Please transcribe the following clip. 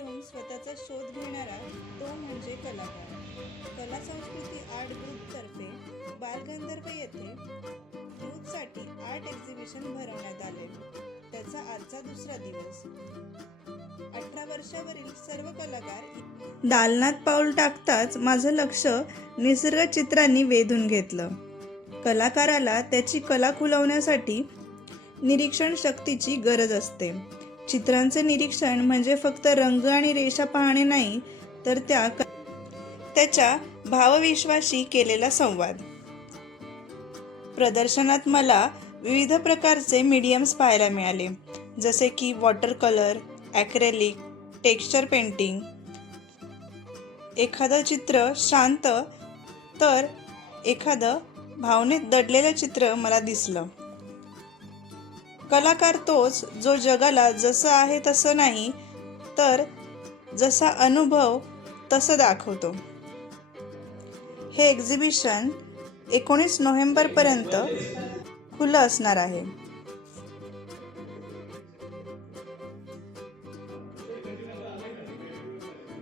करून स्वतःचा शोध घेणारा तो म्हणजे कलाकार. कला संस्कृती आर्ट ग्रुपतर्फे बालगंधर्व येथे यूथसाठी आर्ट एक्झिबिशन भरवण्यात आले. त्याचा आजचा दुसरा दिवस. 18 वर्षावरील सर्व कलाकार दालनात पाऊल टाकताच माझं लक्ष निसर्ग चित्रांनी वेधून घेतलं. कलाकाराला त्याची कला खुलवण्यासाठी निरीक्षण शक्तीची गरज असते. चित्रांचे निरीक्षण म्हणजे फक्त रंग आणि रेषा पाहणे नाही, तर त्याच्या भावविश्वाशी केलेला संवाद. प्रदर्शनात मला विविध प्रकारचे मीडियम्स पाहायला मिळाले, जसे की water colour, acrylic, texture painting. एखादं चित्र शांत तर एखादं भावनेत दडलेलं चित्र मला दिसलं. कलाकार तोच जो जगाला जसं आहे तसं नाही, तर जसा अनुभव तसं दाखवतो. हे एक्झिबिशन 19 नोव्हेंबरपर्यंत खुलं असणार आहे.